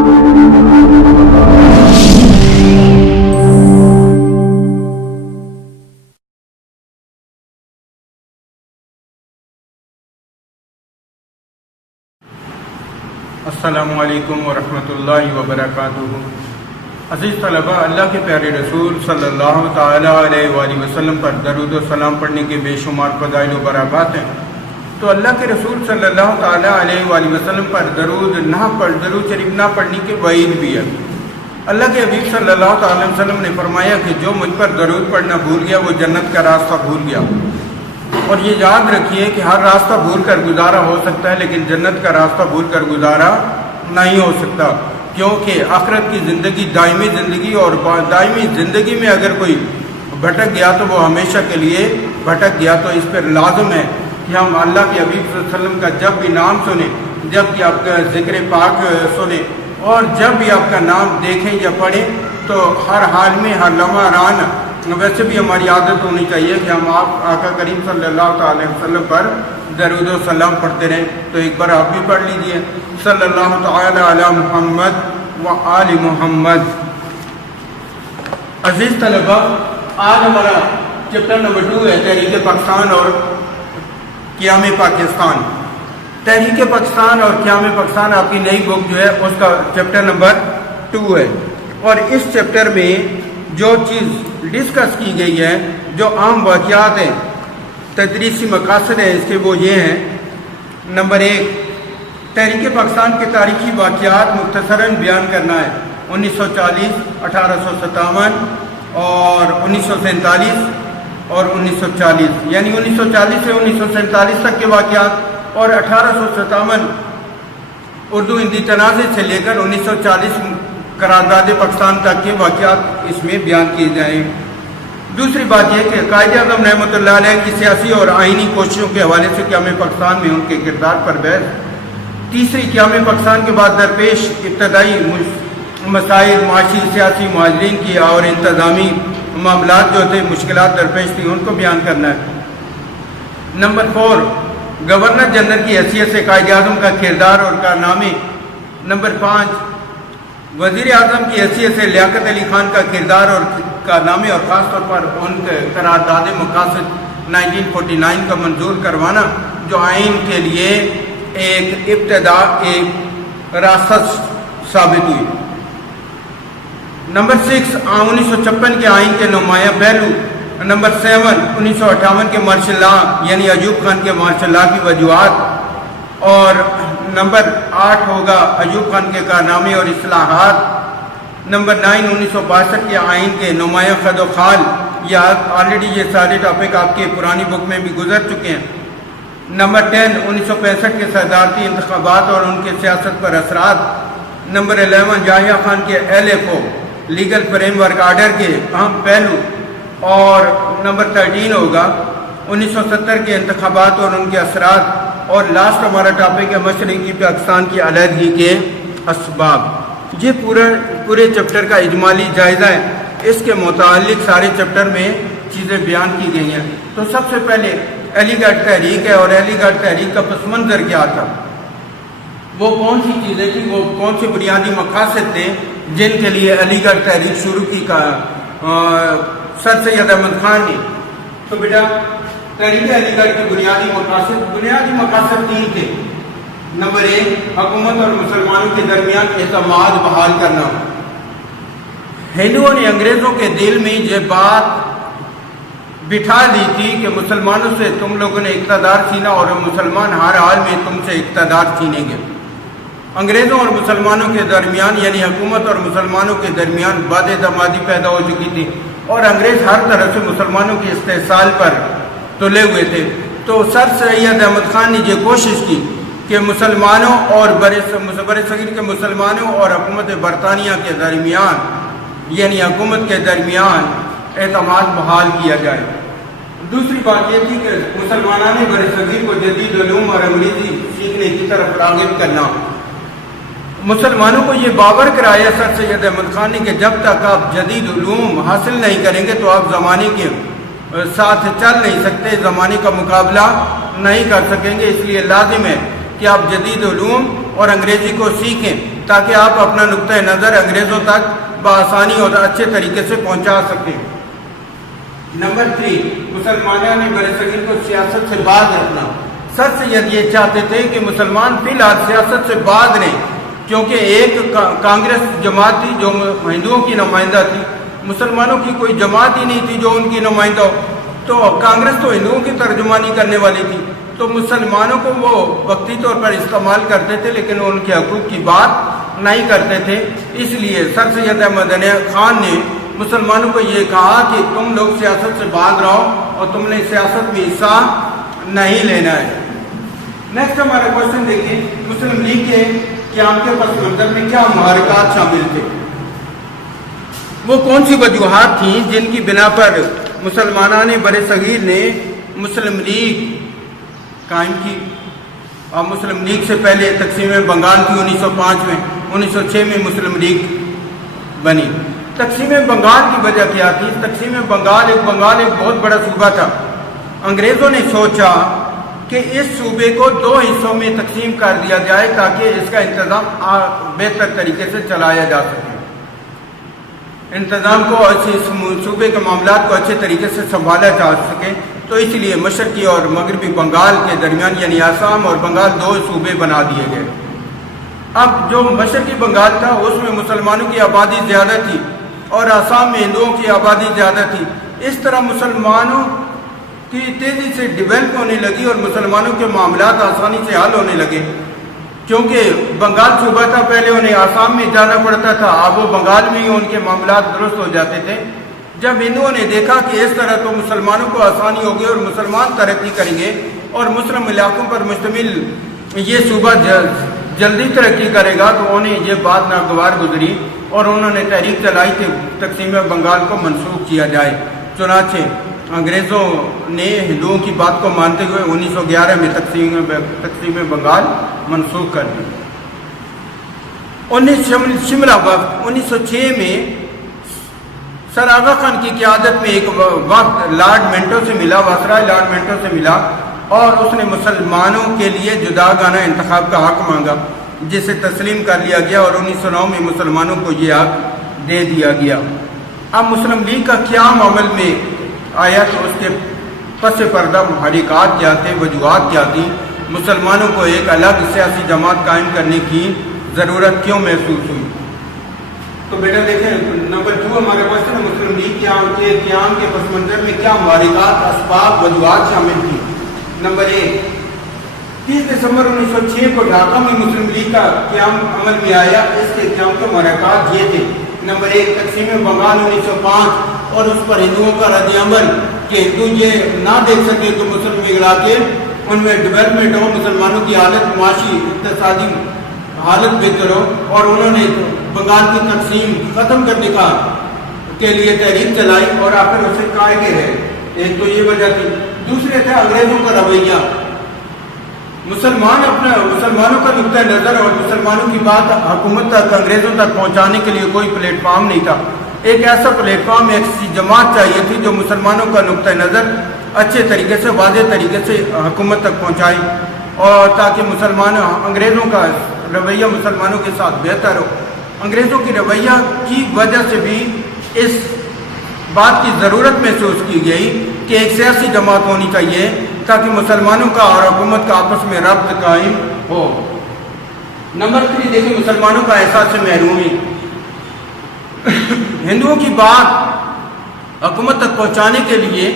السلام علیکم ورحمۃ وبرکاتہ۔ عزیز طلباء، اللہ کے پیارے رسول صلی اللہ تعالیٰ علیہ وآلہ وسلم پر درود و سلام پڑھنے کے بے شمار فضائل و برکات ہیں۔ تو اللہ کے رسول صلی اللہ تعالیٰ علیہ وآلہ وسلم پر درود شریف نہ پڑھنے کے وعید بھی ہے۔ اللہ کے حبیب صلی اللہ تعالیٰ علیہ وسلم نے فرمایا کہ جو مجھ پر درود پڑھنا بھول گیا وہ جنت کا راستہ بھول گیا۔ اور یہ یاد رکھیے کہ ہر راستہ بھول کر گزارا ہو سکتا ہے، لیکن جنت کا راستہ بھول کر گزارا نہیں ہو سکتا، کیونکہ آخرت کی زندگی دائمی زندگی، اور دائمی زندگی میں اگر کوئی بھٹک گیا تو وہ ہمیشہ کے لیے بھٹک گیا۔ تو اس پر لازم ہے کہ ہم اللہ کے حبیب صلی اللہ علیہ وسلم کا جب بھی نام سنیں، جب بھی آپ کا ذکر پاک سنیں، اور جب بھی آپ کا نام دیکھیں یا پڑھیں تو ہر حال میں ہر لمحہ ران ویسے بھی ہماری عادت ہونی چاہیے کہ ہم آقا کریم صلی اللہ تعالی وسلم پر درود و سلام پڑھتے رہیں۔ تو ایک بار آپ بھی پڑھ لیجئے، صلی اللہ تعالی علی محمد و آل محمد۔ عزیز طلباء، آج ہمارا چیپٹر نمبر 2 ہے تحریک پاکستان اور قیام پاکستان۔ تحریک پاکستان اور قیام پاکستان آپ کی نئی بک جو ہے اس کا چیپٹر نمبر 2 ہے، اور اس چیپٹر میں جو چیز ڈسکس کی گئی ہے، جو عام واقعات ہیں، تدریسی مقاصد ہیں اس کے، وہ یہ ہیں۔ نمبر 1، تحریک پاکستان کے تاریخی واقعات مختصراً بیان کرنا ہے۔ 1940، 1857 اور 1947 اور 1940، یعنی 1940 سے 1947 تک کے واقعات، اور 1857 اردو ہندی تنازع سے لے کر 1940 قرارداد پاکستان تک کے واقعات اس میں بیان کیے جائیں۔ دوسری بات یہ کہ قائد اعظم رحمۃ اللہ علیہ کی سیاسی اور آئینی کوششوں کے حوالے سے قیام پاکستان میں ان کے کردار پر بحث۔ تیسری، قیام پاکستان کے بعد درپیش ابتدائی مسائل، معاشی، سیاسی، مہاجرین کی اور انتظامی معاملات جو تھے، مشکلات درپیش تھیں، ان کو بیان کرنا ہے۔ نمبر 4، گورنر جنرل کی حیثیت سے قائد اعظم کا کردار اور کارنامے۔ نمبر 5، وزیر اعظم کی حیثیت سے لیاقت علی خان کا کردار اور کارنامے، اور خاص طور پر ان کے قرارداد مقاصد 1949 کا منظور کروانا، جو آئین کے لیے ایک ابتدا، ایک راستہ ثابت ہوئی۔ نمبر 6، 1956 کے آئین کے نمایاں پہلو۔ نمبر 7، 1958 کے مارشل لا، یعنی ایوب خان کے مارشل لا کی وجوہات۔ اور نمبر 8 ہوگا ایوب خان کے کارنامے اور اصلاحات۔ نمبر 9، 1962 کے آئین کے نمایاں خد و خال، یا آلریڈی یہ سارے ٹاپک آپ کے پرانی بک میں بھی گزر چکے ہیں۔ نمبر 10، 1965 کے صدارتی انتخابات اور ان کے سیاست پر اثرات۔ نمبر 11، یحییٰ خان کے LFO legal frame work order کے اہم پہلو۔ اور نمبر 13 ہوگا 1970 کے انتخابات اور ان کے اثرات۔ اور لاسٹ ہمارا ٹاپک ہے مشرقی پاکستان کی علیحدگی کے اسباب۔ یہ پورے چیپٹر کا اجمالی جائزہ ہے، اس کے متعلق سارے چیپٹر میں چیزیں بیان کی گئی ہیں۔ تو سب سے پہلے علی گڑھ تحریک ہے، اور علی گڑھ تحریک کا پس منظر کیا تھا، وہ کون سی چیزیں تھیں، وہ کون سے بنیادی مقاصد تھے جن کے لیے علی گڑھ تحریک شروع کی سر سید احمد خان نے۔ تو بیٹا، تحریک علی گڑھ کے بنیادی مقاصد 3 تھے۔ نمبر 1، حکومت اور مسلمانوں کے درمیان اعتماد بحال کرنا۔ ہندوؤں نے انگریزوں کے دل میں یہ بات بٹھا دی تھی کہ مسلمانوں سے تم لوگوں نے اقتدار چھینا، اور مسلمان ہر حال میں تم سے اقتدار چھینیں گے۔ انگریزوں اور مسلمانوں کے درمیان، یعنی حکومت اور مسلمانوں کے درمیان بد اعتمادی پیدا ہو چکی تھی، اور انگریز ہر طرح سے مسلمانوں کے استحصال پر تلے ہوئے تھے۔ تو سر سید احمد خان نے یہ کوشش کی کہ مسلمانوں اور بر صغیر کے مسلمانوں اور حکومت برطانیہ کے درمیان، یعنی حکومت کے درمیان اعتماد بحال کیا جائے۔ دوسری بات یہ تھی کہ مسلمانان بر صغیر کو جدید علوم اور انگریزی سیکھنے کی طرف راغب کرنا۔ مسلمانوں کو یہ باور کرایا سر سید احمد خان نے کہ جب تک آپ جدید علوم حاصل نہیں کریں گے تو آپ زمانے کے ساتھ چل نہیں سکتے، زمانے کا مقابلہ نہیں کر سکیں گے۔ اس لیے لازم ہے کہ آپ جدید علوم اور انگریزی کو سیکھیں تاکہ آپ اپنا نقطۂ نظر انگریزوں تک بآسانی اور اچھے طریقے سے پہنچا سکیں۔ نمبر 3، مسلمانوں نے برصغیر کو سیاست سے باز رکھنا۔ سر سید یہ چاہتے تھے کہ مسلمان فی الحال سیاست سے باز رہیں، کیونکہ ایک کانگریس جماعت تھی جو ہندوؤں کی نمائندہ تھی، مسلمانوں کی کوئی جماعت ہی نہیں تھی جو ان کی نمائندہ ہو، تو کانگریس تو ہندوؤں کی ترجمانی کرنے والی تھی، تو مسلمانوں کو وہ وقتی طور پر استعمال کرتے تھے لیکن ان کے حقوق کی بات نہیں کرتے تھے۔ اس لیے سر سید احمد علی خان نے مسلمانوں کو یہ کہا کہ تم لوگ سیاست سے باز رہو اور تم نے سیاست میں حصہ نہیں لینا ہے۔ نیکسٹ ہمارا کوشچن دیکھیں، مسلم لیگ کے قیام کے پس منظر میں کیا محرکات شامل تھے؟ وہ کون سی وجوہات تھیں جن کی بنا پر مسلمانان برصغیر نے مسلم لیگ قائم کی؟ اور مسلم لیگ سے پہلے تقسیم بنگال کی 1905 میں، 1906 میں مسلم لیگ بنی۔ تقسیم بنگال کی وجہ کیا تھی؟ تقسیم بنگال ایک بہت بڑا صوبہ تھا۔ انگریزوں نے سوچا کہ اس صوبے کو 2 حصوں میں تقسیم کر دیا جائے تاکہ اس کا انتظام بہتر طریقے سے چلایا جا سکے، انتظام کو اس صوبے کے معاملات کو اچھے طریقے سے سنبھالا جا سکے، تو اس لیے مشرقی اور مغربی بنگال کے درمیان یعنی آسام اور بنگال 2 صوبے بنا دیے گئے۔ اب جو مشرقی بنگال تھا اس میں مسلمانوں کی آبادی زیادہ تھی اور آسام میں ہندوؤں کی آبادی زیادہ تھی۔ اس طرح مسلمانوں کی تیزی سے ڈیولپ ہونے لگی اور مسلمانوں کے معاملات آسانی سے حل ہونے لگے، کیونکہ بنگال صوبہ تھا، پہلے انہیں آسام میں جانا پڑتا تھا، اب وہ بنگال میں ہی ان کے معاملات درست ہو جاتے تھے۔ جب ہندوؤں نے دیکھا کہ اس طرح تو مسلمانوں کو آسانی ہوگی اور مسلمان ترقی کریں گے اور مسلم علاقوں پر مشتمل یہ صوبہ جلدی ترقی کرے گا، تو انہیں یہ بات ناگوار گزری اور انہوں نے تحریک چلائی کہ تقسیم بنگال کو منسوخ کیا جائے۔ چنانچہ انگریزوں نے ہندوؤں کی بات کو مانتے ہوئے 1911 میں تقسیم بنگال منسوخ کر دی۔ شملہ وقت 1906 میں سر آغا خان کی قیادت میں ایک وقت لارڈ منٹو سے ملا، واسرائے لارڈ منٹو سے ملا اور اس نے مسلمانوں کے لیے جداگانہ انتخاب کا حق مانگا، جسے تسلیم کر لیا گیا اور 1909 میں مسلمانوں کو یہ حق دے دیا گیا۔ اب مسلم لیگ کا قیام عمل میں آیا تو اس کے پس پردہ محرکات کیا تھے، وجوہات کیا تھی؟ مسلمانوں کو ایک الگ سیاسی جماعت قائم کرنے کی ضرورت کیوں محسوس ہوئی؟ تو بیٹا دیکھیں نمبر 2 ہمارا کوشچن ہے، مسلم لیگ کے قیام کے پس منظر میں کیا محرکات، اسباب، وجوہات شامل تھی؟ نمبر 1، 30 دسمبر 1906 کو ڈھاکہ میں مسلم لیگ کا قیام عمل میں آیا۔ اس کے قیام کے محرکات یہ تھے: نمبر 1، تقسیم بنگال 1905 اور اس پر ہندوؤں کا رد عمل کہ ہندو یہ نہ دیکھ سکے تو مسلم علاقے ان میں ڈیولپمنٹ ہو، مسلمانوں کی حالت، معاشی اقتصادی حالت بہتر ہو، اور انہوں نے بنگال کی تقسیم ختم کرنے کے لیے تحریک چلائی اور آخر اسے قائم رہے۔ ایک تو یہ وجہ تھی۔ دوسرے تھے انگریزوں کا رویہ۔ مسلمانوں کا نقطۂ نظر اور مسلمانوں کی بات حکومت تک، انگریزوں تک پہنچانے کے لیے کوئی پلیٹ فارم نہیں تھا۔ ایک ایسا پلیٹ فارم، ایک جماعت چاہیے تھی جو مسلمانوں کا نقطۂ نظر اچھے طریقے سے، واضح طریقے سے حکومت تک پہنچائے، اور تاکہ انگریزوں کا رویہ مسلمانوں کے ساتھ بہتر ہو۔ انگریزوں کی رویہ کی وجہ سے بھی اس بات کی ضرورت محسوس کی گئی کہ ایک سیاسی جماعت ہونی چاہیے تاکہ مسلمانوں کا اور حکومت کا آپس میں ربط قائم ہو۔ نمبر 3 دیکھیں، مسلمانوں کا احساس محرومی۔ ہندوؤں کی بات حکومت تک پہنچانے کے لیے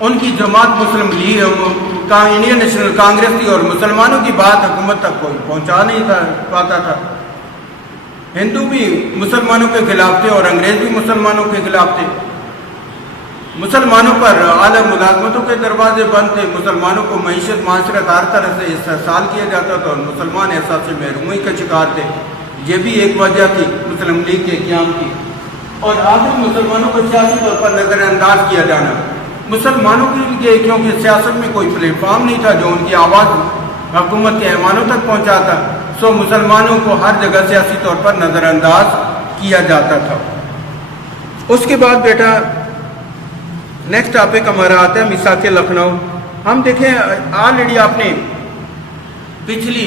ان کی جماعت مسلم لیگ انڈین نیشنل کانگریس تھی اور مسلمانوں کی بات حکومت تک کوئی پہنچا نہیں پاتا تھا۔ ہندو بھی مسلمانوں کے خلاف تھے اور انگریز بھی مسلمانوں کے خلاف تھے۔ مسلمانوں پر اعلیٰ ملازمتوں کے دروازے بند تھے، مسلمانوں کو معیشت، معاشرت ہر طرح سے استحصال کیا جاتا تھا اور مسلمان احساس محرومی کا شکار تھے۔ یہ بھی ایک وجہ تھی مسلم لیگ کے قیام کی۔ اور آخر مسلمانوں کو سیاسی طور پر نظر انداز کیا جانا۔ مسلمانوں کے لیے کیونکہ سیاست میں کوئی پلیٹ فارم نہیں تھا جو ان کی آواز حکومت کے ایوانوں تک پہنچاتا، سو مسلمانوں کو ہر جگہ سیاسی طور پر نظر انداز کیا جاتا تھا۔ اس کے بعد بیٹا نیکسٹ ٹاپک ہمارا آتا ہے میثاق لکھنؤ۔ ہم دیکھیں آلریڈی آپ نے پچھلی